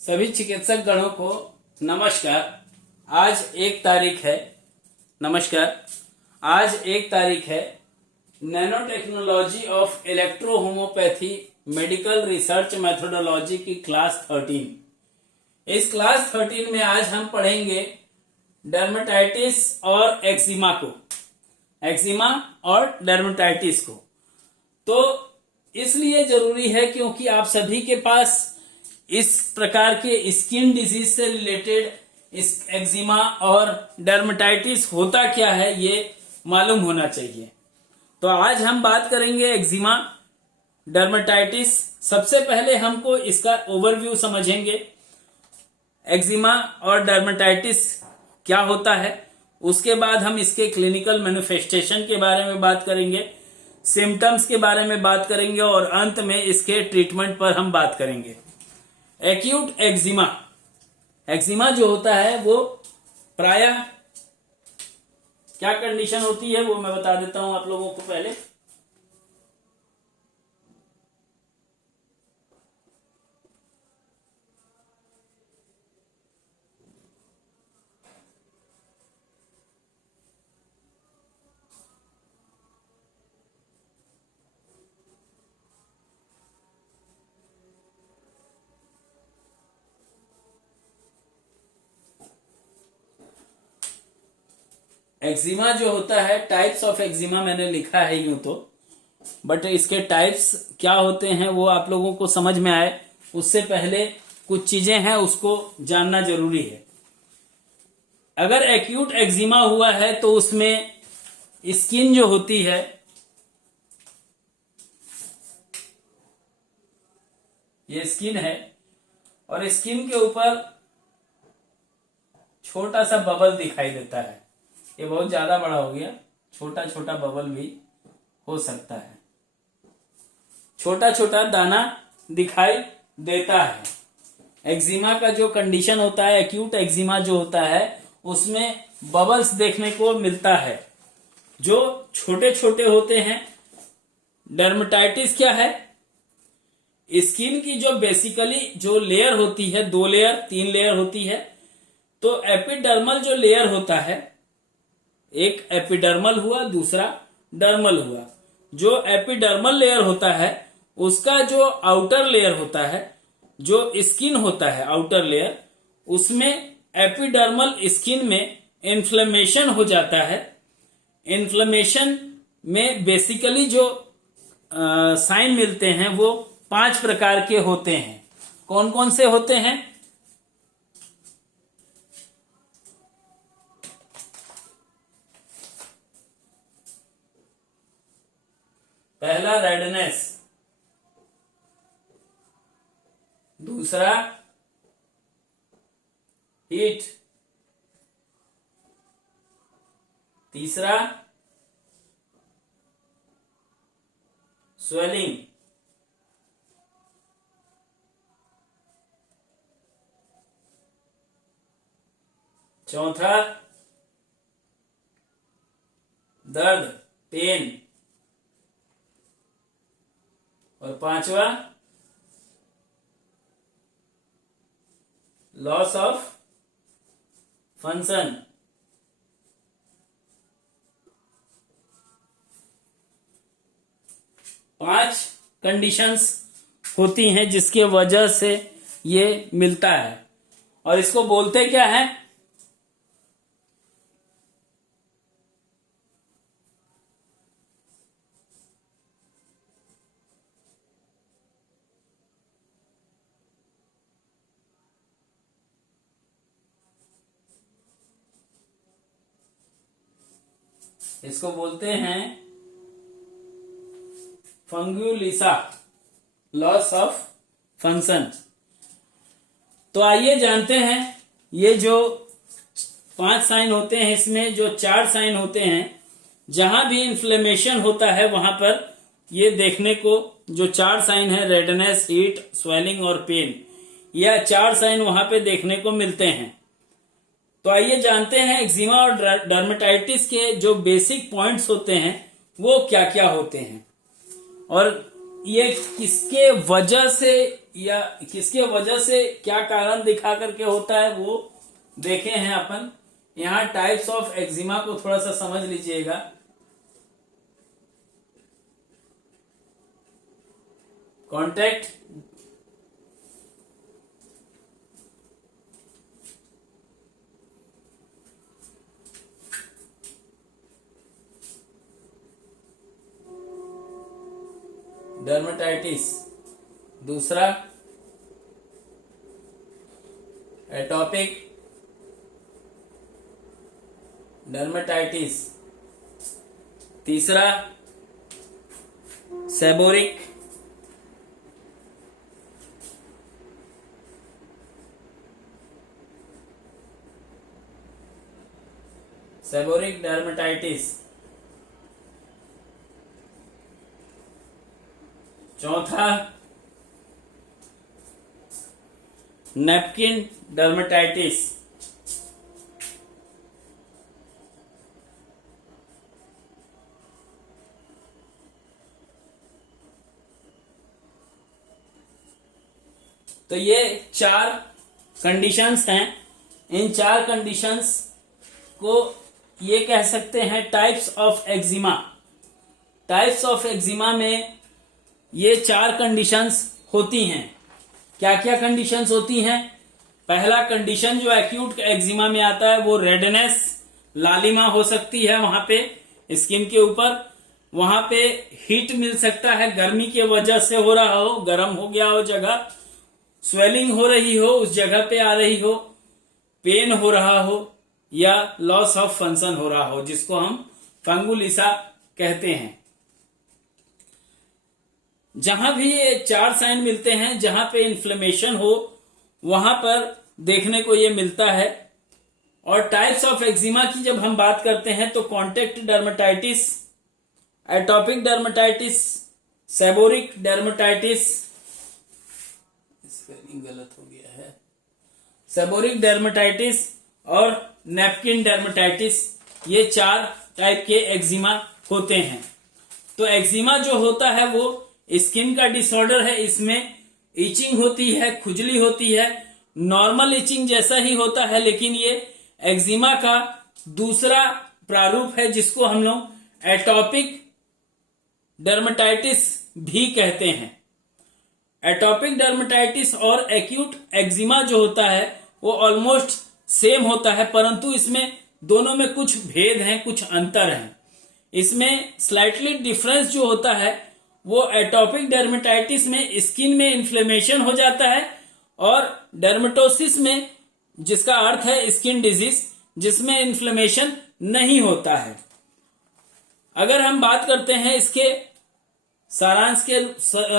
सभी चिकित्सक गणों को नमस्कार। आज 1 तारीख है। नमस्कार। आज 1 तारीख है। Nano technology of electro homeopathy medical research methodology की क्लास 13। इस क्लास 13 में आज हम पढ़ेंगे डर्मेटाइटिस और एक्जिमा को, एक्जिमा और डर्मेटाइटिस को। तो इसलिए जरूरी है क्योंकि आप सभी के पास इस प्रकार के स्किन डिजीज से रिलेटेड इस एक्जिमा और डर्मेटाइटिस होता क्या है ये मालूम होना चाहिए। तो आज हम बात करेंगे एक्जिमा, डर्मेटाइटिस। सबसे पहले हमको इसका ओवरव्यू समझेंगे। एक्जिमा और डर्मेटाइटिस क्या होता है, उसके बाद हम इसके क्लिनिकल मैनिफेस्टेशन के बारे में बात करेंगे, सिम्टम्स के बारे में बात करेंगे और अंत में इसके ट्रीटमेंट पर हम बात करेंगे। एक्यूट एक्जिमा, एक्जिमा जो होता है वो प्रायः क्या कंडीशन होती है वो मैं बता देता हूं आप लोगों को। पहले एक्जिमा जो होता है, टाइप्स ऑफ एक्जिमा मैंने लिखा है यूं तो, बट इसके टाइप्स क्या होते हैं वो आप लोगों को समझ में आए उससे पहले कुछ चीजें हैं उसको जानना जरूरी है। अगर एक्यूट एक्जिमा हुआ है तो उसमें स्किन जो होती है, ये स्किन है और स्किन के ऊपर छोटा सा बबल दिखाई देता है। ये बहुत ज्यादा बड़ा हो गया, छोटा छोटा बबल भी हो सकता है, छोटा छोटा दाना दिखाई देता है। एक्जिमा का जो कंडीशन होता है, एक्यूट एक्जिमा जो होता है, उसमें बबल्स देखने को मिलता है जो छोटे छोटे होते हैं। डर्मेटाइटिस क्या है, स्किन की जो बेसिकली जो लेयर होती है, 2 लेयर 3 लेयर होती है। तो एपिडर्मल जो लेयर होता है, एक एपिडर्मल हुआ, दूसरा डर्मल हुआ। जो एपिडर्मल लेयर होता है उसका जो आउटर लेयर होता है, जो स्किन होता है आउटर लेयर, उसमें एपिडर्मल स्किन में इन्फ्लेमेशन हो जाता है। इन्फ्लेमेशन में बेसिकली जो साइन मिलते हैं वो 5 प्रकार के होते हैं। कौन कौन से होते हैं? पहला रेडनेस, दूसरा हीट, तीसरा स्वेलिंग, चौथा दर्द, पेन, और पांचवा लॉस ऑफ फंक्शन। पांच कंडीशंस होती हैं जिसके वजह से ये मिलता है और इसको बोलते क्या है? इसको बोलते हैं फंगुलिसा, लॉस ऑफ फंक्शन। तो आइए जानते हैं, ये जो 5 साइन होते हैं इसमें जो 4 साइन होते हैं, जहां भी इन्फ्लेमेशन होता है वहां पर ये देखने को जो 4 साइन है, रेडनेस, हीट, स्वेलिंग और पेन, यह 4 साइन वहां पे देखने को मिलते हैं। तो आइए जानते हैं एक्जिमा और डर्मेटाइटिस के जो बेसिक पॉइंट्स होते हैं वो क्या क्या होते हैं और ये किसके वजह से या किसके वजह से क्या कारण दिखा करके होता है वो देखे हैं अपन। यहाँ टाइप्स ऑफ एक्जिमा को थोड़ा सा समझ लीजिएगा। कॉन्टैक्ट डर्मेटाइटिस, दूसरा एटॉपिक डर्मेटाइटिस, तीसरा सेबोरिक डर्मेटाइटिस, चौथा नैपकिन डर्मेटाइटिस, तो ये 4 कंडीशंस हैं। इन 4 कंडीशंस को ये कह सकते हैं types of eczema. Types of eczema में ये 4 कंडीशंस होती हैं। क्या क्या कंडीशंस होती हैं? पहला कंडीशन जो एक्यूट एक्जिमा में आता है वो रेडनेस, लालिमा हो सकती है वहां पे स्किन के ऊपर। वहां पे हीट मिल सकता है, गर्मी के वजह से हो रहा हो, गर्म हो गया हो जगह, स्वेलिंग हो रही हो उस जगह पे आ रही हो, पेन हो रहा हो या लॉस ऑफ फंक्शन हो रहा हो, जिसको हम फंगुलिसा कहते हैं। जहां भी ये 4 साइन मिलते हैं, जहां पे इन्फ्लेमेशन हो वहां पर देखने को ये मिलता है। और टाइप्स ऑफ एक्जिमा की जब हम बात करते हैं तो contact dermatitis, atopic dermatitis, seborrheic dermatitis, spelling गलत हो गया है, सेबोरिक डर्मेटाइटिस और नैपकिन डर्मेटाइटिस, ये 4 टाइप के एक्जिमा होते हैं। तो एक्जिमा जो होता है वो स्किन का डिसऑर्डर है। इसमें इचिंग होती है, खुजली होती है, नॉर्मल इचिंग जैसा ही होता है, लेकिन ये एक्जिमा का दूसरा प्रारूप है जिसको हम लोग एटॉपिक डर्मेटाइटिस भी कहते हैं। एटॉपिक डर्मेटाइटिस और एक्यूट एक्जिमा जो होता है वो ऑलमोस्ट सेम होता है, परंतु इसमें दोनों में कुछ भेद हैं, कुछ अंतर हैं। इसमें स्लाइटली डिफरेंस जो होता है वो एटॉपिक डर्मेटाइटिस में स्किन में इन्फ्लेमेशन हो जाता है और डर्मेटोसिस में, जिसका अर्थ है स्किन डिजीज, जिसमें इन्फ्लेमेशन नहीं होता है। अगर हम बात करते हैं इसके सारांश के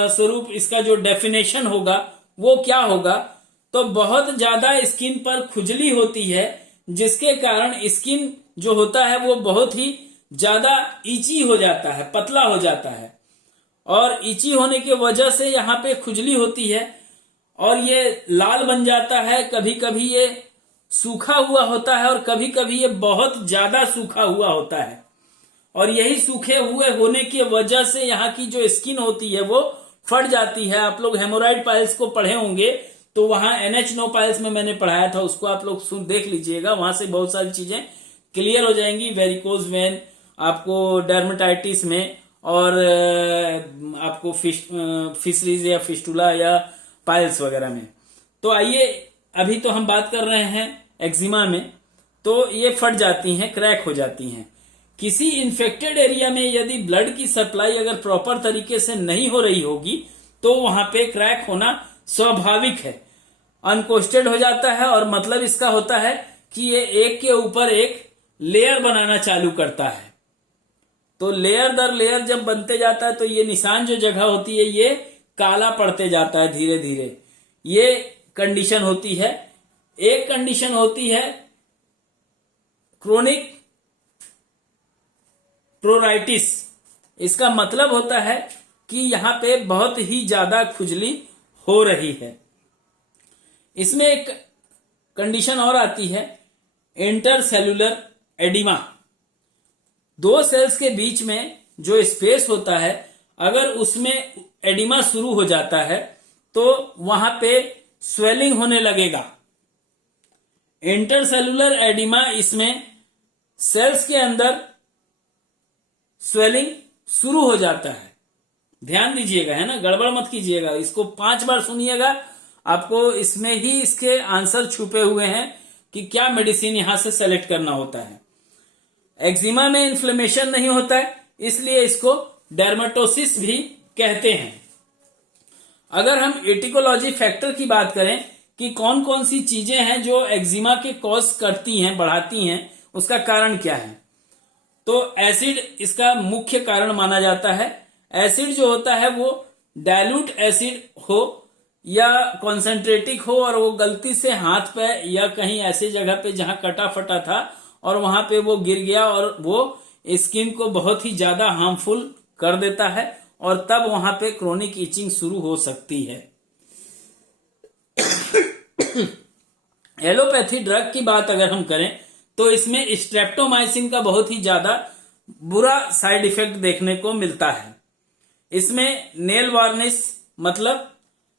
स्वरूप, इसका जो डेफिनेशन होगा वो क्या होगा, तो बहुत ज्यादा स्किन पर खुजली होती है जिसके कारण स्किन जो होता है वो बहुत ही ज्यादा इची हो जाता है, पतला हो जाता है। और इची होने की वजह से यहाँ पे खुजली होती है और ये लाल बन जाता है, कभी कभी ये सूखा हुआ होता है और कभी कभी ये बहुत ज्यादा सूखा हुआ होता है। और यही सूखे हुए होने की वजह से यहाँ की जो स्किन होती है वो फट जाती है। आप लोग हेमोराइड पाइल्स को पढ़े होंगे, तो वहां NH9 पाइल्स में मैंने पढ़ाया था, उसको आप लोग सुन देख लीजिएगा, वहां से बहुत सारी चीजें क्लियर हो जाएंगी। वेरिकोज वेन आपको डर्मेटाइटिस में, और आपको फिशरीज या फिस्टुला या पाइल्स वगैरह में। तो आइए, अभी तो हम बात कर रहे हैं एक्जिमा में। तो ये फट जाती हैं, क्रैक हो जाती हैं। किसी इन्फेक्टेड एरिया में यदि ब्लड की सप्लाई अगर प्रॉपर तरीके से नहीं हो रही होगी तो वहां पे क्रैक होना स्वाभाविक है, अनकोस्टेड हो जाता है। और मतलब इसका होता है कि ये एक के ऊपर एक लेयर बनाना चालू करता है। तो लेयर दर लेयर जब बनते जाता है तो ये निशान जो जगह होती है ये काला पड़ते जाता है धीरे धीरे। ये कंडीशन होती है। एक कंडीशन होती है क्रोनिक प्रोराइटिस। इसका मतलब होता है कि यहां पे बहुत ही ज्यादा खुजली हो रही है। इसमें एक कंडीशन और आती है इंटरसेल्यूलर एडिमा। 2 सेल्स के बीच में जो स्पेस होता है, अगर उसमें एडिमा शुरू हो जाता है तो वहां पे स्वेलिंग होने लगेगा। इंटरसेलुलर एडिमा, इसमें सेल्स के अंदर स्वेलिंग शुरू हो जाता है। ध्यान दीजिएगा, है ना, गड़बड़ मत कीजिएगा, इसको 5 बार सुनिएगा, आपको इसमें ही इसके आंसर छुपे हुए हैं कि क्या मेडिसिन यहां से सेलेक्ट करना होता है। एक्जिमा में इन्फ्लेमेशन नहीं होता है, इसलिए इसको डर्मेटोसिस भी कहते हैं। अगर हम एटिकोलॉजी फैक्टर की बात करें कि कौन कौन सी चीजें हैं जो एक्जिमा के कॉज करती हैं, बढ़ाती हैं, उसका कारण क्या है, तो एसिड इसका मुख्य कारण माना जाता है। एसिड जो होता है वो डाइल्यूट एसिड हो या कॉन्सेंट्रेटिक हो, और वो गलती से हाथ पे या कहीं ऐसी जगह पे जहां कटा फटा था और वहां पे वो गिर गया और वो स्किन को बहुत ही ज्यादा हार्मफुल कर देता है, और तब वहां पे क्रोनिक इचिंग शुरू हो सकती है। एलोपैथी ड्रग की बात अगर हम करें तो इसमें स्ट्रेप्टोमाइसिन का बहुत ही ज्यादा बुरा साइड इफेक्ट देखने को मिलता है। इसमें नेल वार्निश, मतलब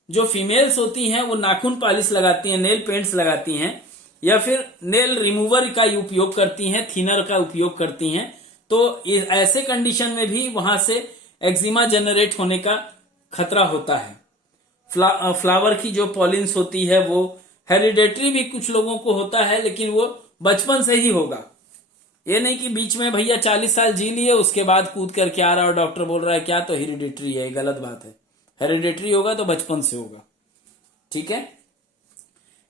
जो फीमेल्स होती हैं वो नाखून पॉलिश लगाती हैं, नेल पेंट्स लगाती हैं, या फिर नेल रिमूवर का उपयोग करती हैं, थिनर का उपयोग करती हैं, तो ऐसे कंडीशन में भी वहां से एक्जिमा जनरेट होने का खतरा होता है। फ्लावर की जो पॉलिन्स होती है वो हेरिडेटरी भी कुछ लोगों को होता है, लेकिन वो बचपन से ही होगा। ये नहीं कि बीच में भैया 40 साल जी लिए उसके बाद कूद कर क्या रहा और डॉक्टर बोल रहा है क्या, तो हेरिडेटरी है, गलत बात है। हेरिडेटरी होगा तो बचपन से होगा, ठीक है।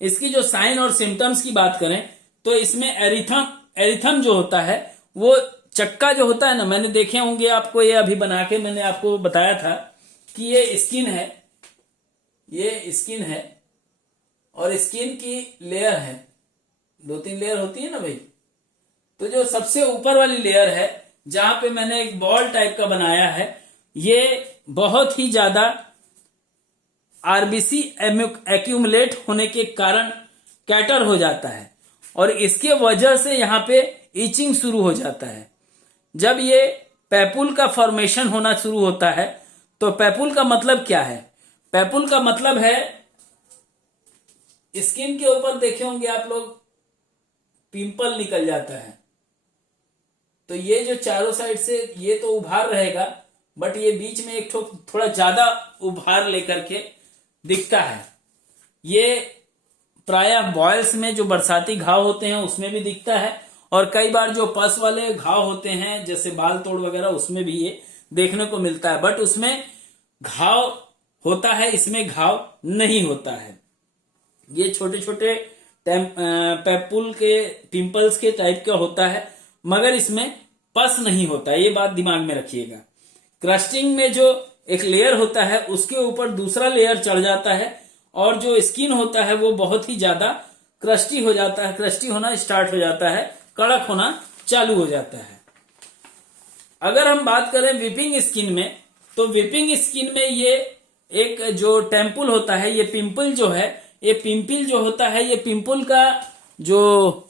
इसकी जो साइन और सिम्टम्स की बात करें तो इसमें एरिथम जो होता है वो चक्का जो होता है ना, मैंने देखे होंगे आपको, ये अभी बना के मैंने आपको बताया था कि ये स्किन है, ये स्किन है और स्किन की लेयर है, 2-3 लेयर होती है ना भाई। तो जो सबसे ऊपर वाली लेयर है जहां पे मैंने एक बॉल टाइप का बनाया है, ये बहुत ही ज्यादा आरबीसी एक्यूमुलेट होने के कारण कैटर हो जाता है और इसके वजह से यहां पे इचिंग शुरू हो जाता है। जब ये पैपुल का फॉर्मेशन होना शुरू होता है, तो पैपुल का मतलब क्या है? पैपुल का मतलब है, स्किन के ऊपर देखे होंगे आप लोग, पिंपल निकल जाता है, तो ये जो चारों साइड से ये तो उभार रहेगा, बट ये बीच में एक थोड़ा ज्यादा उभार लेकर के दिखता है। ये प्रायः बॉयल्स में जो बरसाती घाव होते हैं उसमें भी दिखता है, और कई बार जो पस वाले घाव होते हैं जैसे बाल तोड़ वगैरह, उसमें भी ये देखने को मिलता है, बट उसमें घाव होता है, इसमें घाव नहीं होता है। ये छोटे छोटे पैपुल के पिंपल्स के टाइप का होता है, मगर इसमें पस नहीं होता, ये बात दिमाग में रखिएगा। क्रस्टिंग में जो एक लेयर होता है उसके ऊपर दूसरा लेयर चढ़ जाता है, और जो स्किन होता है वो बहुत ही ज्यादा क्रस्टी हो जाता है, क्रस्टी होना स्टार्ट हो जाता है, कड़क होना चालू हो जाता है। अगर हम बात करें विपिंग स्किन में, तो विपिंग स्किन में ये एक जो टेम्पल होता है, ये पिंपल जो है, ये पिंपल जो होता है, ये पिंपल का जो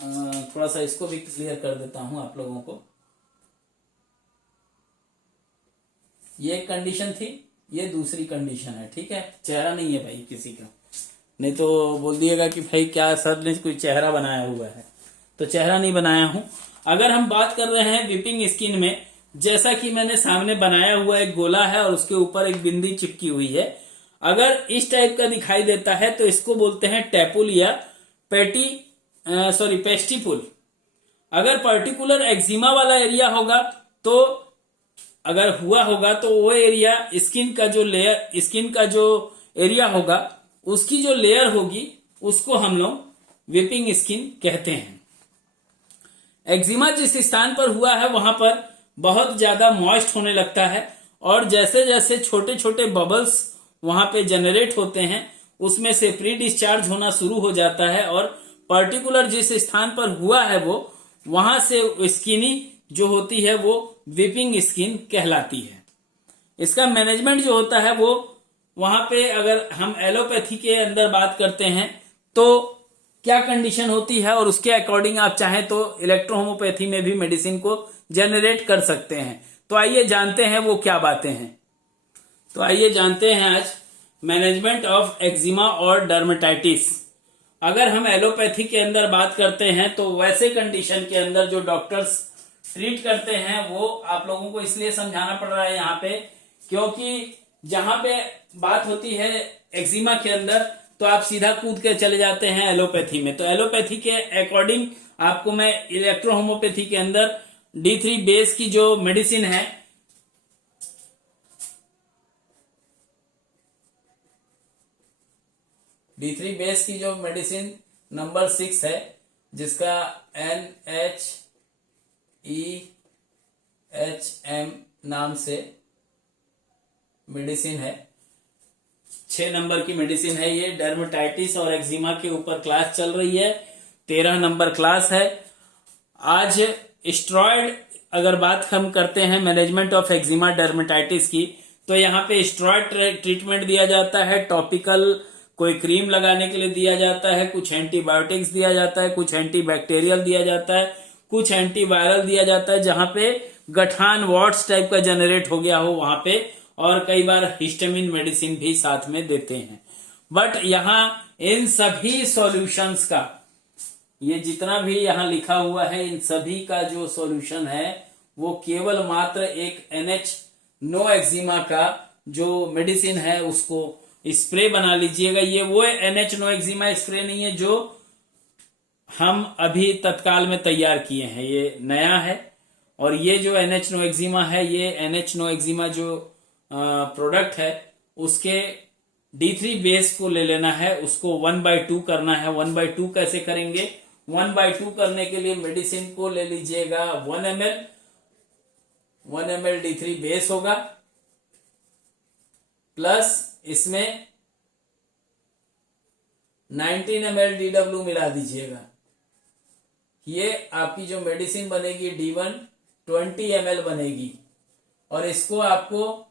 थोड़ा सा इसको भी क्लियर कर देता हूं आप लोगों को। ये एक कंडीशन थी, ये दूसरी कंडीशन है, ठीक है। चेहरा नहीं है भाई किसी का, नहीं तो बोल दिएगा कि भाई क्या सर ने कोई चेहरा बनाया हुआ है, तो चेहरा नहीं बनाया हूं। अगर हम बात कर रहे हैं विपिंग स्किन में, जैसा कि मैंने सामने बनाया हुआ एक गोला है और उसके ऊपर एक बिंदी चिपकी हुई है, अगर इस टाइप का दिखाई देता है तो इसको बोलते हैं टैपुल या पेस्टिपुल। अगर पर्टिकुलर एक्जिमा वाला एरिया होगा, तो अगर हुआ होगा तो वो एरिया स्किन का जो लेयर, स्किन का जो एरिया होगा उसकी जो लेयर होगी उसको हम लोग विपिंग स्किन कहते हैं। एक्जिमा जिस स्थान पर हुआ है वहां पर बहुत ज्यादा मॉइस्ट होने लगता है, और जैसे जैसे छोटे छोटे बबल्स वहां पे जनरेट होते हैं उसमें से प्री डिस्चार्ज होना शुरू हो जाता है, और पर्टिकुलर जिस स्थान पर हुआ है वो वहां से स्किनी जो होती है वो विपिंग स्किन कहलाती है। इसका मैनेजमेंट जो होता है वो वहां पे, अगर हम एलोपैथी के अंदर बात करते हैं तो क्या कंडीशन होती है, और उसके अकॉर्डिंग आप चाहें तो इलेक्ट्रोहोमोपैथी में भी मेडिसिन को जनरेट कर सकते हैं। तो आइए जानते हैं वो क्या बातें हैं। तो आइए जानते हैं आज मैनेजमेंट ऑफ एक्जिमा और डर्मेटाइटिस। अगर हम एलोपैथी के अंदर बात करते हैं तो वैसे कंडीशन के अंदर जो डॉक्टर्स ट्रीट करते हैं वो आप लोगों को इसलिए समझाना पड़ रहा है यहाँ पे, क्योंकि जहां पे बात होती है एक्जिमा के अंदर तो आप सीधा कूद के चले जाते हैं एलोपैथी में। तो एलोपैथी के अकॉर्डिंग आपको मैं इलेक्ट्रोहोमोपैथी के अंदर D3 बेस की जो मेडिसिन है, D3 बेस की जो मेडिसिन नंबर 6 है, जिसका NHEHM नाम से मेडिसिन है, 6 नंबर की मेडिसिन है ये। डर्मेटाइटिस और एक्जिमा के ऊपर क्लास चल रही है, 13 नंबर क्लास है आज। स्टेरॉइड अगर बात हम करते हैं मैनेजमेंट ऑफ एक्जिमा डर्मेटाइटिस की, तो यहाँ पे स्टेरॉइड ट्रीटमेंट दिया जाता है, टॉपिकल कोई क्रीम लगाने के लिए दिया जाता है, कुछ एंटीबायोटिक्स दिया जाता है, कुछ एंटीबैक्टीरियल दिया जाता है, कुछ एंटीवायरल दिया जाता है, जहां पे गठान वॉट्स टाइप का जनरेट हो गया हो वहां पे, और कई बार हिस्टामिन मेडिसिन भी साथ में देते हैं। बट यहाँ इन सभी सॉल्यूशंस का, ये जितना भी यहाँ लिखा हुआ है, इन सभी का जो सॉल्यूशन है वो केवल मात्र एक NH नो एक्जिमा का जो मेडिसिन है उसको स्प्रे बना लीजिएगा। ये वो NH नो एक्जिमा स्प्रे नहीं है जो हम अभी तत्काल में तैयार किए हैं, ये नया है। और ये जो NH नो एक्जिमा है, ये NH नो एक्जिमा जो प्रोडक्ट है उसके D3 बेस को ले लेना है, उसको 1/2 करना है। 1/2 कैसे करेंगे? 1/2 करने के लिए मेडिसिन को ले लीजिएगा 1 ml D3 बेस होगा, प्लस इसमें 19 ml DW मिला दीजिएगा। ये आपकी जो मेडिसिन बनेगी D1 20 ml बनेगी, और इसको आपको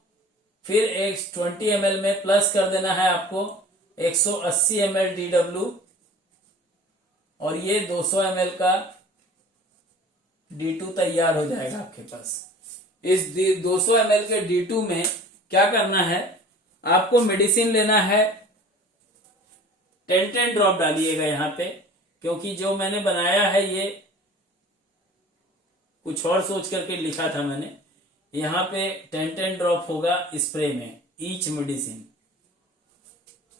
फिर एक 20 ml में प्लस कर देना है आपको 180 ml DW, और ये 200 ml का D2 तैयार हो जाएगा आपके पास। इस 200 ml के D2 में क्या करना है, आपको मेडिसिन लेना है 10 ड्रॉप डालिएगा यहाँ पे, क्योंकि जो मैंने बनाया है ये कुछ और सोच करके लिखा था मैंने। यहाँ पे 10 ड्रॉप होगा स्प्रे में ईच मेडिसिन।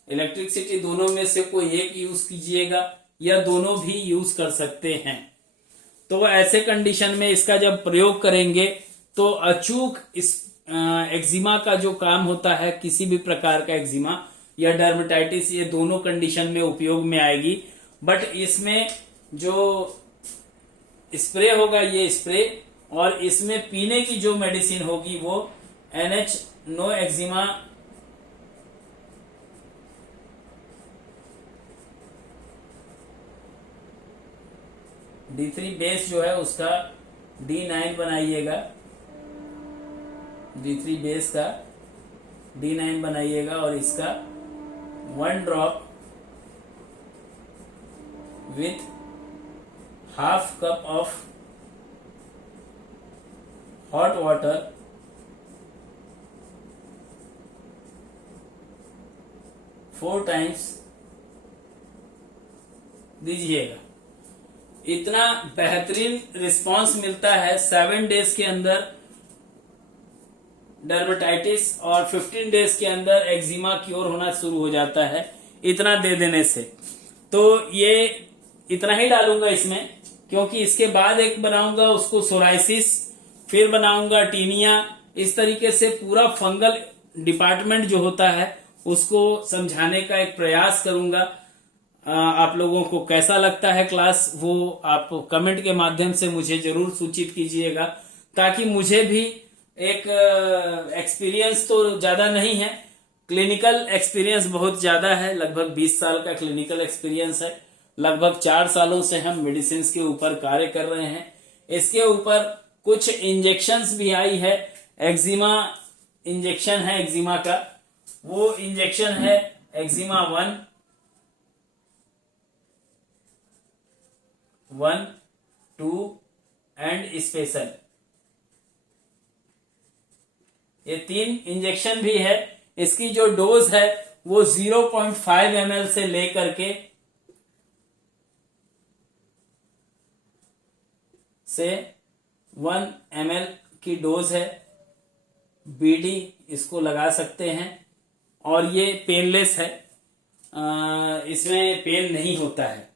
इलेक्ट्रिसिटी दोनों में से कोई एक यूज कीजिएगा या दोनों भी यूज कर सकते हैं। तो ऐसे कंडीशन में इसका जब प्रयोग करेंगे तो अचूक इस एक्जिमा का जो काम होता है, किसी भी प्रकार का एक्जिमा या डर्मेटाइटिस, ये दोनों कंडीशन में उपयोग में आएगी। बट इसमें जो स्प्रे होगा ये स्प्रे, और इसमें पीने की जो मेडिसिन होगी वो NH no eczema D3 base जो है उसका D9 बनाइएगा, D3 बेस का D9 बनाइएगा, और इसका 1 drop with half cup of hot water 4 times दीजिएगा। इतना बेहतरीन रिस्पांस मिलता है 7 डेज के अंदर डर्मेटाइटिस, और 15 डेज के अंदर एक्जिमा क्योर होना शुरू हो जाता है, इतना दे देने से। तो ये इतना ही डालूंगा इसमें, क्योंकि इसके बाद एक बनाऊंगा उसको सोराइसिस, फिर बनाऊंगा टीनिया। इस तरीके से पूरा फंगल डिपार्टमेंट जो होता है उसको समझाने का एक प्रयास करूंगा। आप लोगों को कैसा लगता है क्लास, वो आप कमेंट के माध्यम से मुझे जरूर सूचित कीजिएगा, ताकि मुझे भी एक एक्सपीरियंस तो ज्यादा नहीं है, क्लिनिकल एक्सपीरियंस बहुत ज्यादा है, लगभग 20 साल का क्लिनिकल एक्सपीरियंस है। लगभग 4 सालों से हम मेडिसिन के ऊपर कार्य कर रहे हैं। इसके ऊपर कुछ इंजेक्शंस भी आई है, एक्जिमा इंजेक्शन है एक्जिमा का, वो इंजेक्शन है एक्जिमा 1, 2 एंड स्पेशल। ये 3 इंजेक्शन भी है। इसकी जो डोज है वो 0.5 ml से लेकर के 1 ml की डोज है। बीडी इसको लगा सकते हैं और ये पेनलेस है, इसमें पेन नहीं होता है।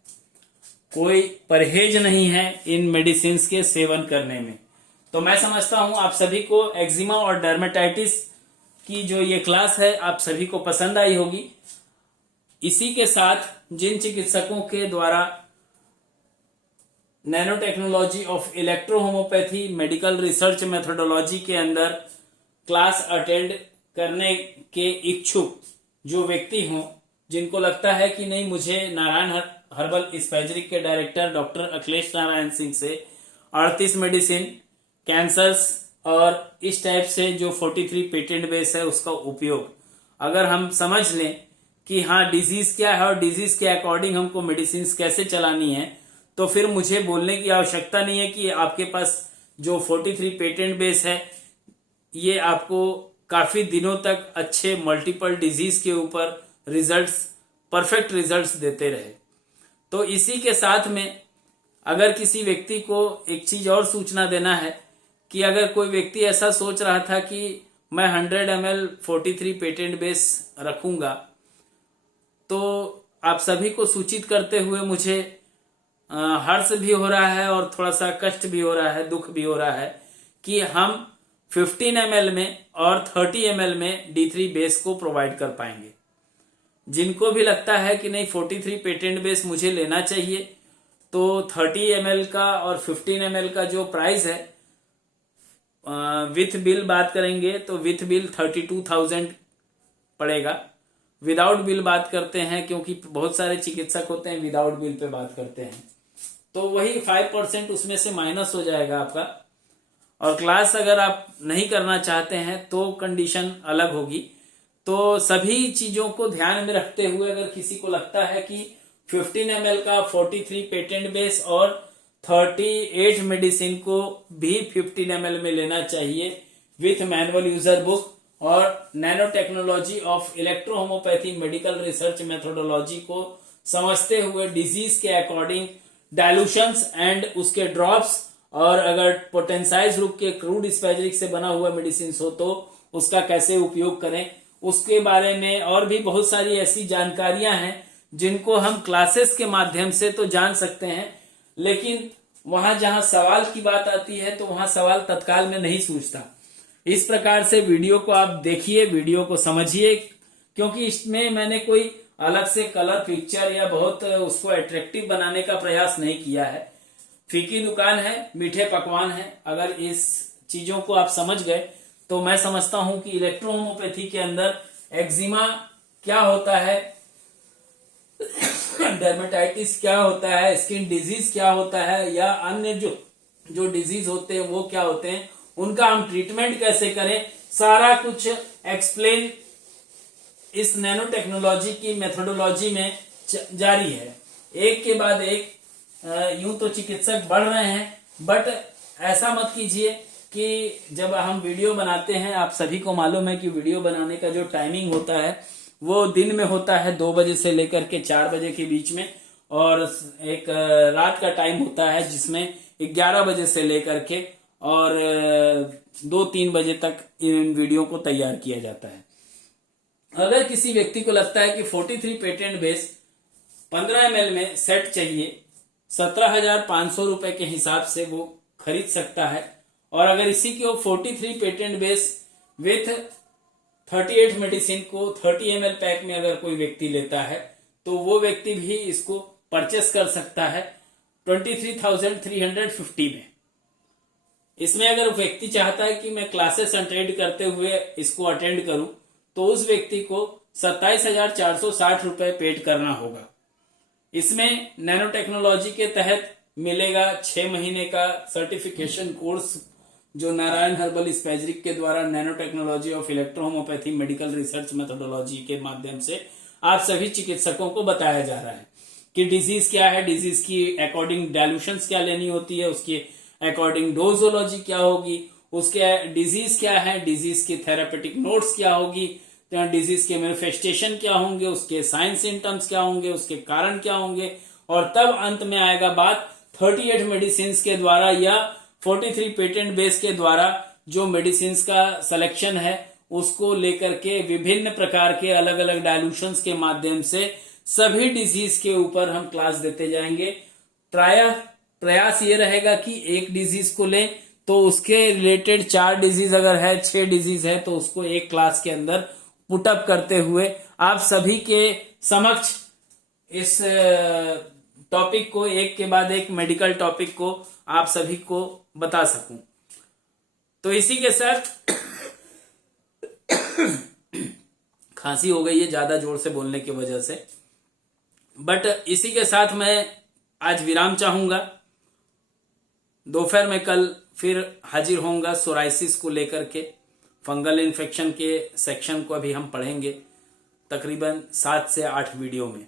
कोई परहेज नहीं है इन मेडिसिन के सेवन करने में। तो मैं समझता हूं आप सभी को एक्जिमा और डर्मेटाइटिस की जो ये क्लास है आप सभी को पसंद आई होगी। इसी के साथ जिन चिकित्सकों के द्वारा nano technology of electro homeopathy medical research methodology के अंदर क्लास अटेंड करने के इच्छुक जो व्यक्ति हों, जिनको लगता है कि नहीं मुझे नारायण हर्बल स्पेजरिक के डायरेक्टर डॉक्टर अखिलेश नारायण सिंह से 38 मेडिसिन, कैंसर्स और इस टाइप से जो 43 पेटेंट बेस है उसका उपयोग अगर हम समझ लें कि हाँ डिजीज क्या है और डिजीज के अकॉर्डिंग हमको मेडिसिन कैसे चलानी है, तो फिर मुझे बोलने की आवश्यकता नहीं है कि आपके पास जो 43 पेटेंट बेस है ये आपको काफी दिनों तक अच्छे मल्टीपल डिजीज के ऊपर रिजल्ट्स, परफेक्ट रिजल्ट्स देते रहे। तो इसी के साथ में अगर किसी व्यक्ति को एक चीज और सूचना देना है कि अगर कोई व्यक्ति ऐसा सोच रहा था कि मैं 100 ml 43 पेटेंट बेस रखूंगा, तो आप सभी को सूचित करते हुए मुझे हर्ष भी हो रहा है और थोड़ा सा कष्ट भी हो रहा है, दुख भी हो रहा है कि हम 15 ml में और 30 ml में D3 बेस को प्रोवाइड कर पाएंगे। जिनको भी लगता है कि नहीं 43 पेटेंट बेस मुझे लेना चाहिए, तो 30 ml का और 15 ml का जो प्राइस है विथ बिल बात करेंगे तो विथ बिल 32,000 पड़ेगा। विदाउट बिल बात करते हैं क्योंकि बहुत सारे चिकित्सक होते हैं विदाउट बिल पे बात करते हैं, तो वही 5% उसमें से माइनस हो जाएगा आपका। और क्लास अगर आप नहीं करना चाहते हैं तो कंडीशन अलग होगी। तो सभी चीजों को ध्यान में रखते हुए अगर किसी को लगता है कि 15 ml का 43 पेटेंट बेस और 38 मेडिसिन को भी 15 ml में लेना चाहिए विथ मैनुअल यूजर बुक और nano technology of electro homeopathy medical research methodology को समझते हुए डिजीज के अकॉर्डिंग डायलूशंस एंड उसके ड्रॉप्स, और अगर पोटेंसाइज रूप के क्रूड स्पेजरिक से बना हुआ मेडिसिन हो तो उसका कैसे उपयोग करें, उसके बारे में और भी बहुत सारी ऐसी जानकारियां हैं जिनको हम क्लासेस के माध्यम से तो जान सकते हैं, लेकिन वहां जहां सवाल की बात आती है तो वहां सवाल तत्काल में नहीं सूझता। इस प्रकार से वीडियो को आप देखिए, वीडियो को समझिए, क्योंकि इसमें मैंने कोई अलग से कलर पिक्चर या बहुत उसको अट्रैक्टिव बनाने का प्रयास नहीं किया है। फीकी दुकान है, मीठे पकवान है। अगर इस चीजों को आप समझ गए तो मैं समझता हूं कि इलेक्ट्रो होम्योपैथी के अंदर एक्जिमा क्या होता है, डर्मेटाइटिस क्या होता है, स्किन डिजीज क्या होता है, या अन्य जो डिजीज होते हैं वो क्या होते हैं, उनका हम ट्रीटमेंट कैसे करें, सारा कुछ एक्सप्लेन इस नैनो टेक्नोलॉजी की मेथोडोलॉजी में जारी है। एक के बाद एक यूं तो चिकित्सक बढ़ रहे हैं, बट ऐसा मत कीजिए कि जब हम वीडियो बनाते हैं, आप सभी को मालूम है कि वीडियो बनाने का जो टाइमिंग होता है वो दिन में होता है 2 बजे से लेकर के 4 बजे के बीच में, और एक रात का टाइम होता है जिसमें 11 बजे से लेकर के और 2-3 बजे तक इन वीडियो को तैयार किया जाता है। अगर किसी व्यक्ति को लगता है कि 43 पेटेंट बेस 15 ml में सेट चाहिए, 17,500 रुपए के हिसाब से वो खरीद सकता है। और अगर इसी को 43 पेटेंट बेस विथ 38 मेडिसिन को 30 ml पैक में अगर कोई व्यक्ति लेता है तो वो व्यक्ति भी इसको परचेस कर सकता है 23,350 में। इसमें अगर व्यक्ति चाहता है कि मैं क्लासेस अटेंड करते हुए इसको अटेंड करूं तो उस व्यक्ति को 27,460 रुपए पेड करना होगा। इसमें नैनो टेक्नोलॉजी के तहत मिलेगा 6 महीने का सर्टिफिकेशन कोर्स जो नारायण हर्बल स्पेजरिक के द्वारा nano technology of electro homeopathy medical research methodology के माध्यम से आप सभी चिकित्सकों को बताया जा रहा है कि डिजीज क्या है, डिजीज की अकॉर्डिंग डायलूशंस क्या लेनी होती है, उसके अकॉर्डिंग डोजोलॉजी क्या होगी, उसके डिजीज क्या है, डिजीज की थेरापेटिक नोट्स क्या होगी, डिजीज के मैनिफेस्टेशन क्या होंगे, उसके साइन सिम्टम्स क्या होंगे, उसके कारण क्या होंगे, और तब अंत में आएगा बात 38 मेडिसिन के द्वारा या 43 पेटेंट बेस के द्वारा जो मेडिसिन का सिलेक्शन है उसको लेकर के विभिन्न प्रकार के अलग अलग डायल्यूशंस के माध्यम से सभी डिजीज के ऊपर हम क्लास देते जाएंगे। प्रयास ये रहेगा कि एक डिजीज को लें तो उसके रिलेटेड 4 डिजीज अगर है, 6 डिजीज है, तो उसको एक क्लास के अंदर पुटअप करते हुए आप सभी के समक्ष इस टॉपिक को एक के बाद एक मेडिकल टॉपिक को आप सभी को बता सकूं। तो इसी के साथ खांसी हो गई है ज्यादा जोर से बोलने की वजह से, बट इसी के साथ मैं आज विराम चाहूंगा। दोपहर में कल फिर हाजिर होऊंगा सोराइसिस को लेकर के। फंगल इन्फेक्शन के सेक्शन को अभी हम पढ़ेंगे तकरीबन 7 से 8 वीडियो में।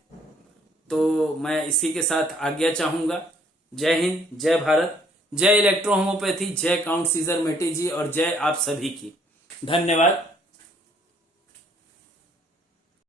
तो मैं इसी के साथ आज्ञा चाहूंगा। जय हिंद, जय भारत, जय इलेक्ट्रो होम्योपैथी, जय काउंट सीजर मेटी जी और जय आप सभी की। धन्यवाद।